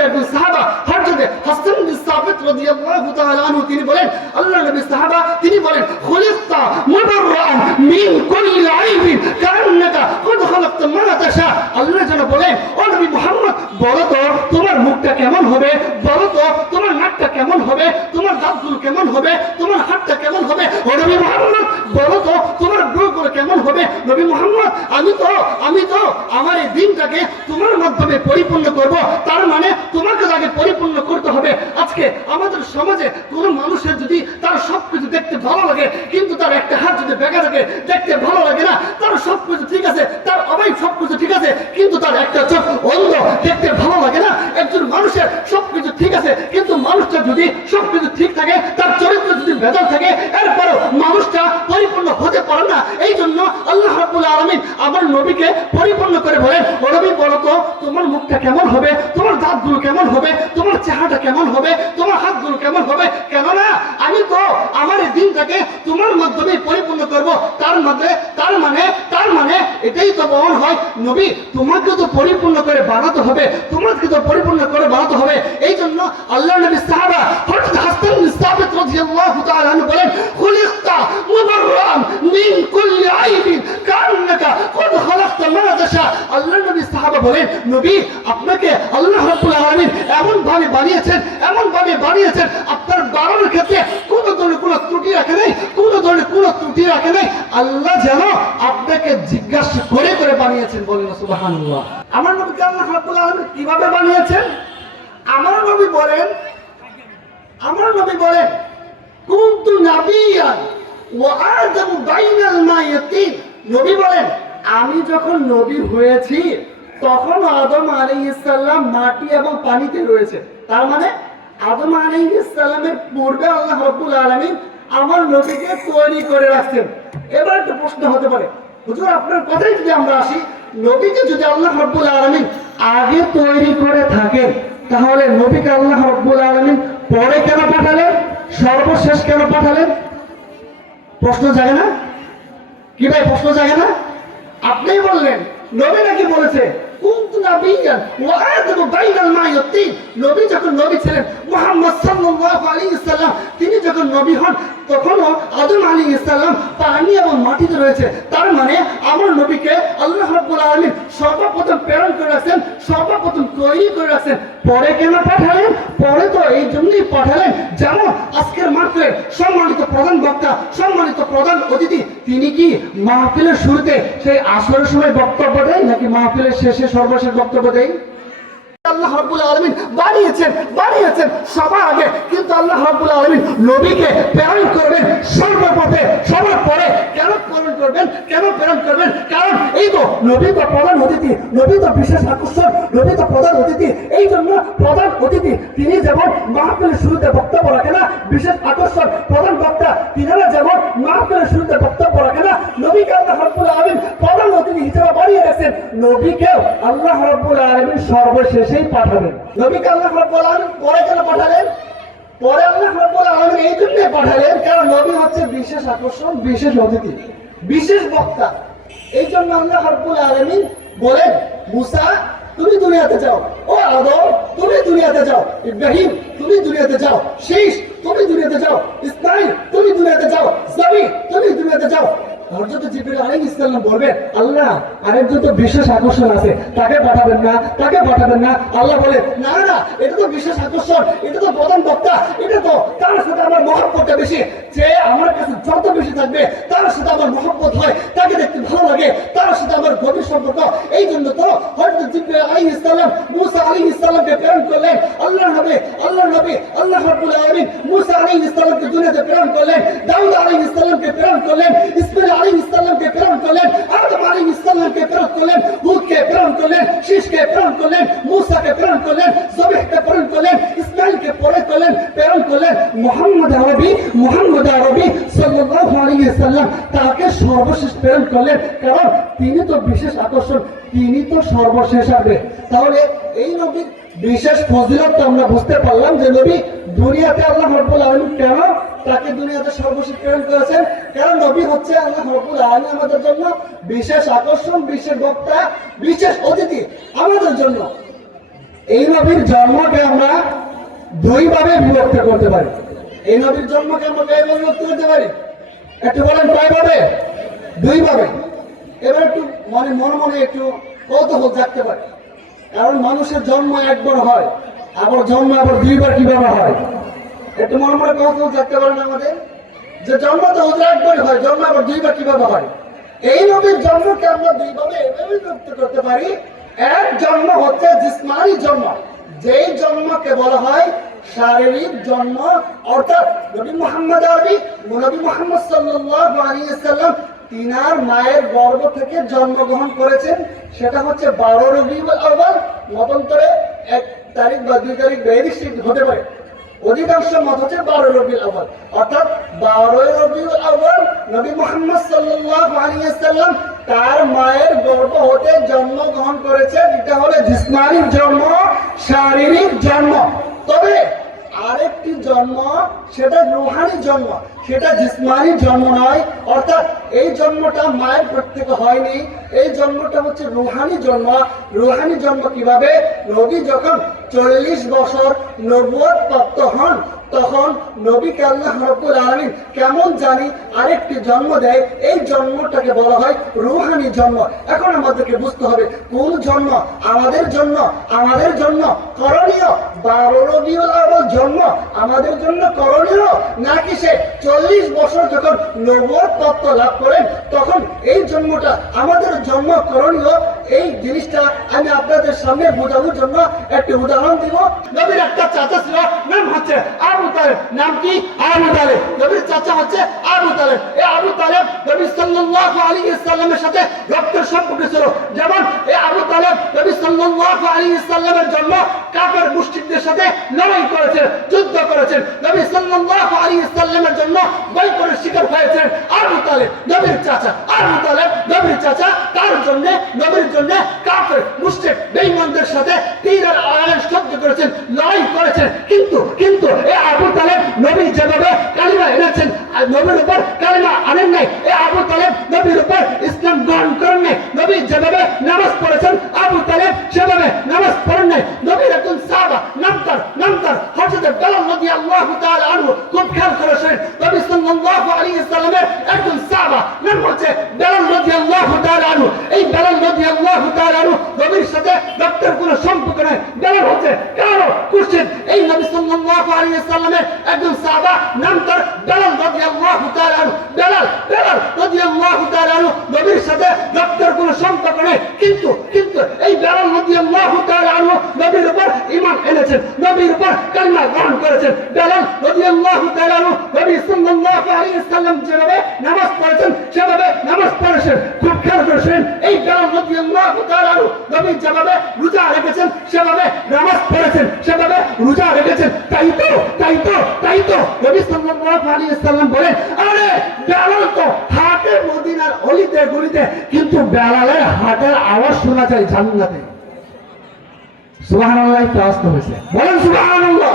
নবী একজন সাহাবা হযরত হাসান বিন সাবিত রাদিয়াল্লাহু তাআলা আনহু তিনি বলেন আল্লাহর নবী সাহাবা তিনি বলেন খুলিকতা মুবাররাআন মিন কুল্লি আইবিন কান্নাকা কুদ খালাকতা মা তাশা। আল্লাহ যেন বলেন ও নবী মুহাম্মদ বলো তো তোমার মুখটা কেমন হবে, বলো তো তোমার নাকটা কেমন হবে, তোমার দাঁতগুলো কেমন হবে, তোমার হাতটা কেমন হবে, ও নবী মুহাম্মদ বলো তো তোমার ভ্রুগুলো কেমন হবে। নবী মুহাম্মদ আমি তো আমার এই দিনটাকে তোমার মাধ্যমে পরিপূর্ণ করব, তার মানে তোমাকে আগে পরিপূর্ণ করতে হবে। আজকে আমাদের সমাজে কোন মানুষের যদি তার সবকিছু দেখতে ভালো লাগে কিন্তু তার একটা হাত যদি বেঁকা থাকে দেখতে ভালো লাগে না, তার সবকিছু ঠিক আছে, তার অবয়ব সবকিছু ঠিক আছে কিন্তু তার একটা চোখ অন্ধ দেখতে ভালো লাগে না। একজন মানুষের সবকিছু ঠিক আছে কিন্তু মানুষটা যদি সবকিছু ঠিক থাকে, তার চরিত্র যদি ভেজাল থাকে, এরপরও মানুষটা পরিপূর্ণ হতে পারে না। এই জন্য আল্লাহ রাব্বুল আলামিন আমার নবীকে পরিপূর্ণ করে বলেন ও নবী বলো তো তোমার মুখটা কেমন হবে, তোমার দাঁতগুলো কেমন হবে, তোমার চেহারাটা কেমন হবে, তোমার হাতগুলো কেমন হবে। কেননা আমি তো আমার এই দিনটাকে তোমার মাধ্যমে পরিপূর্ণ করব, তার মানে এটাই তো বহন হয় নবী তোমাকে তো পরিপূর্ণ করে বানাতে হবে, তোমাকে তো পরিপূর্ণ করে বানাতে হবে। এই জন্য আল্লাহ নবী সাহাবা হযরত হাসান বিন সাবিত রাদিয়াল্লাহু তাআলা আনহু বলেন খুলিকতা মুবাররাআন মিন কুল্লি আইবিন কান্নাকা কুদ খালাকতা মা তাশা। আল্লাহ নবী সাহাবা বলেন নবী আপনাকে আল্লাহ রাব্বুল আলামিন এমন ভাবে বানিয়েছেন আপনার বানানোর ক্ষেত্রে কোনো ধরনের কোনো ত্রুটি রাখে নাই, আল্লাহ যেন আপনাকে জিজ্ঞাসা করে করে বানিয়েছেন। বলেন সুবহানাল্লাহ। আমার নবীকে আল্লাহ রাব্বুল আলামিন কিভাবে বানিয়েছেন? আমার নবী বলেন কুনতু নাবিয়্যান ওয়া আদামু বাইনাল মাইয়াতিন। নবী বলেন আমি যখন নবী হয়েছি তখন আদম আলাইহিস সালাম মাটি এবং পানিতে রয়েছে। তার মানে আদম আলাইহিস সালামের পূর্বে আল্লাহ রাব্বুল আলামিন আমার নবীকে তৈরি করে রাখছেন। এবার একটা প্রশ্ন হতে পারে হুজুর আপনার কথাই যদি আমরা আসি, নবীকে যদি আল্লাহ রাব্বুল আলামিন আগে তৈরি করে থাকেন তাহলে নবীকে আল্লাহ রাব্বুল আলামিন পরে কেন পাঠালেন, সর্বশেষ কেন পাঠালেন? প্রশ্ন জাগে না কি ভাই? প্রশ্ন জাগে না? আপনিই বললেন নবী নাকি বলেছে কুনতু নাবিয়্যান ওয়া আদামু বাইনাল মাইয়াতিন। নবী যখন নবী ছিলেন মুহাম্মদ সাল্লাল্লাহু আলাইহি সাল্লাম তিনি যখন নবী হন তখনও আদম আলাইহিস সালাম পানি এবং মাটিতে রয়েছে। তার মানে আমার নবীকে আল্লাহ রাব্বুল আলামিন সর্বপ্রথম প্রেরণ করে রাখছেন, সর্বপ্রথম তৈরি করে রাখছেন। পরে কেন পাঠালেন? পরে তো এই জন্যই পাঠালেন যেমন আজকের মাহফিলে সম্মানিত প্রধান বক্তা, সম্মানিত প্রধান অতিথি তিনি কি মাহফিলের শুরুতে সেই আসরের সময় বক্তব্য দেয় নাকি মাহফিলের শেষে সর্বশেষ বক্তব্য দেয়? আল্লাহ রাব্বুল আলামিন বানিয়েছেন সবার আগে, কিন্তু আল্লাহ রাব্বুল আলামিন নবীকে প্রেরণ করবেন সর্বপ্রথমে, সবার পরে। কেন প্রেরণ করবেন? কারণ এই তো নবী তো প্রধান অতিথি, নবী তো বিশেষ আকর্ষণ, নবী তো প্রধান অতিথি। এই জন্য প্রধান অতিথি তিনি যেমন মাহফিলের শুরুতে বক্তব্য রাখে না, বিশেষ আকর্ষণ প্রধান বক্তা তিনারা যেমন মাহফিলের শুরুতে বক্তব্য রাখে না, নবীকে আল্লাহ রাব্বুল আলামিন প্রধান অতিথি হিসেবে বানিয়ে রাখছেন। নবীকেও আল্লাহ রাব্বুল আলামিন সর্বশেষেই পাঠাবেন। নবীকে আল্লাহ রাব্বুল আলামিন পরে কেন পাঠালেন? পরে আল্লাহ রাব্বুল আলামিন এই জন্য পাঠালেন কারণ নবী হচ্ছে বিশেষ আকর্ষণ, বিশেষ অতিথি, বিশেষ বক্তা। এই জন্য আল্লাহ রাব্বুল আলামিন বলেন মুসা তুমি দুনিয়াতে যাও, ও আদম তুমি দুনিয়াতে যাও, ইব্রাহিম তুমি দুনিয়াতে যাও, শীষ তুমি দুনিয়াতে যাও, ইসমাঈল তুমি দুনিয়াতে যাও, যাবি তুমি দুনিয়াতে যাও। হযরত জিবরিল আলাইহিস সালাম বলবেন আল্লাহ আরেকজন তো বিশেষ আকর্ষণ আছে তাকে পাঠাবেন না। আল্লাহ বলেন না এটা তো বিশেষ আকর্ষণ, এটা তো প্রধান বক্তা, এটা তো তার সাথে আমার মহব্বতটা বেশি, যে আমার কাছে যত বেশি থাকবে তার সাথে আমার মহব্বত হয়, তাকে দেখতে ভালো লাগে, তার সাথে আমার গভীর সম্পর্ক। এই জন্য তো হযরত জিবরিল আলাইহিস সালাম মুসা আলাইহিস সালামকে প্রেরণ করলেন। আল্লাহ নবী আল্লাহ রাব্বুল আলামিন মুসা আলাইহিস সালামকে দুনিয়াতে প্রেরণ করলেন, দাউদ আলাইহিস সালামকে প্রেরণ করলেন, ইসমাঈল আলাইহিস সালামকে প্রেরণ করলেন, আদম আলাইহিস সালামকে প্রেরণ করলেন, হুদকে প্রেরণ করলেন, শীষকে প্রেরণ করলেন, মূসাকে প্রেরণ করলেন, জবিহকে প্রেরণ করলেন, ইসমাঈলকে প্রেরণ করলেন। মুহাম্মদ আরবি সাল্লাল্লাহু আলাইহি সাল্লাম তাকে সর্বশেষ প্রেরণ করলেন কারণ তিনি তো বিশেষ আকর্ষণ, তিনি তো সর্বশেষ আসবে। তাহলে এই নবীর বিশেষ ফজিলত আমরা বুঝতে পারলাম যে নবী দুনিয়াতে আল্লাহ রাব্বুল আলামিন কেন তাকে দুনিয়াতে সর্বশেষ প্রেরণ করেছেন, কারণ নবী হচ্ছে আল্লাহ রাব্বুল আলামিন আমাদের জন্য বিশেষ আকর্ষণ, বিশেষ বক্তা, বিশেষ অতিথি আমাদের জন্য। এই নবীর জন্মকে আমরা দুই ভাবে বিভক্ত করতে পারি। এই নবীর জন্মকে আমরা কয় ভাবে বিভক্ত করতে পারি? একটু বলেন কয় ভাবে? দুই ভাবে। এবার একটু মনে মনে একটু কৌতূহল জাগতে পারে, কারণ মানুষের জন্ম একবার হয়, আবার জন্ম আবার দুইবার কিভাবে হয়? একটু মনে কৌতূহল জাগতে পারেন আমাদের, যে জন্ম তো হুজুর একবারই হয়, জন্ম আবার দুইবার কিভাবে হয়? এই নবীর জন্মকে আমরা দুই ভাবে এভাবে বিভক্ত করতে পারি। এক জন্ম হচ্ছে জিসমানি জন্ম, যেই জন্মকে বলা হয় শারীরিক জন্ম, অর্থাৎ নবী মুহাম্মদ আরবি নবী মুহাম্মদ সাল্লাল্লাহু আলাইহি ওয়াসাল্লাম তিনার মায়ের গর্ভ থেকে জন্মগ্রহণ করেছেন। সেটা হচ্ছে 12 রবিউল আউয়াল, মতান্তরে 1 তারিখ বা 2 তারিখ বেরিশিক হতে পারে। অধিকাংশ মত হচ্ছে 12 রবিউল আউয়াল, অর্থাৎ 12 রবিউল আউয়াল নবী মুহাম্মদ সাল্লাল্লাহু আলাইহি ওয়াসাল্লাম তার মায়ের গর্ভ হতে জন্মগ্রহণ করেছেন। এটা হলো জিসমানি জন্ম, শারীরিক জন্ম। তবে আরেকটি জন্ম, সেটা রূহানি জন্ম, সেটা জিসমানি জন্ম নয়, অর্থাৎ এই জন্মটা মায়ের পেট থেকে হয়নি, এই জন্মটা হচ্ছে রূহানি জন্ম। রূহানি জন্ম কিভাবে? নবী যখন 40 বছর নবুয়ত প্রাপ্ত হন, তখন নবীকে আল্লাহ রাব্বুল আলামিন কেমন জানি আরেকটি জন্ম দেয়, এই জন্মটাকে বলা হয় রূহানি জন্ম। এখন আমাদেরকে বুঝতে হবে কোন জন্ম আমাদের জন্য করণীয়। 12 রবিউল আউয়াল জন্ম আমাদের জন্য করণীয়, নাকি সে 40 বছর যখন নবুয়ত প্রাপ্ত লাভ করেন তখন এই জন্মটা আমাদের জন্ম করণীয়? এই জিনিসটা আমি আপনাদের সামনে বোঝানোর জন্য একটি উদাহরণ দিব। নবীর একটা চাচা ছিল, নাম হচ্ছে আবু তালেব। নাম কি? আবু তালেব। নবীর চাচা হচ্ছে আবু তালেব। এই আবু তালেব নবী সাল্লাল্লাহু আলাইহি ওয়াসাল্লামের সাথে রক্তের সম্পর্ক ছিল। যেমন এই আবু তালেব নবী সাল্লাল্লাহু আলাইহি ওয়াসাল্লামের জন্য কাফের মুশরিকদের সাথে লড়াই করেছেন, যুদ্ধ করেছেন। নবী সাল্লাল্লাহু আলাইহি ওয়াসাল্লামের জন্য বয়কটের শিকার হয়েছেন আবু তালেব, নবীর চাচা। আবু তালেব নবীর চাচা, তার জন্য নবীর জন্য কাফের মুশরিক বেঈমানদের সাথে তীর আর আয়াস শব্দ করেছেন, লড়াই করেছেন। কিন্তু এই আবু তালেব নবী যেভাবে কালিমা এনেছেন, নবীর উপর কালিমা আনেন নাই। এই আবু তালেব নবীর উপর ইসলাম গ্রহণ করেন নাই। নবী যেভাবে নামাজ পড়েছেন, আবু তালেব সেভাবে নামাজ পড়েন নাই। নবীর একজন সাহাবা নামতার হযরত বেলাল রাদিয়াল্লাহু তাআলা আনহু, খুব খেয়াল করেছেন, নবী সাল্লাল্লাহু আলাইহি ওয়াসাল্লামের একজন সাহাবা, নাম হচ্ছে বেলাল রাদিয়াল্লাহু তাআলা আনহু। এই বেলাল রাদিয়াল্লাহু তাআলা আনহু নবীর সাথে রক্তের কোনো সম্পর্ক নাই। বেলাল হচ্ছে কারো কুরশিদ। এই নবী সাল্লাল্লাহু আলাইহি ওয়াসাল্লামের একজন সাহাবা, নাম তার বেলাল রাদিয়াল্লাহু তাআলা আনহু। বেলাল রাদিয়াল্লাহু তাআলা আনহু নবীর সাথে রক্তের কোনো সম্পর্ক নেই, কিন্তু এই বেলাল রাদিয়াল্লাহু তাআলা আনহু নবীর উপর ঈমান এনেছেন, নবীর উপর কালিমা গ্রহণ করেছেন। বেলাল রাদিয়াল্লাহু তাআলা আনহু নবী সাল্লাল্লাহু আলাইহি ওয়াসাল্লাম যেভাবে নামাজ পড়েছেন সেভাবে নামাজ পড়েছেন। খুব খেয়াল করেছেন, এই বেলাল রাদিয়াল্লাহু তাআলা আনহু নবী যেভাবে রোজা রেখেছেন সেভাবে নামাজ পড়েছেন, সেভাবে রোজা রেখেছেন। তাই তো নবী সাল্লাল্লাহু আলাইহি ওয়াসাল্লাম বলেন, আরে বেলাল তো হাটে মদিনার অলিতে গলিতে, কিন্তু বেলালের হাটের আওয়াজ শোনা যায় জান্নাতে। সুবহানাল্লাহ, একটু আওয়াজ হয়েছে, বলেন সুবহানাল্লাহ।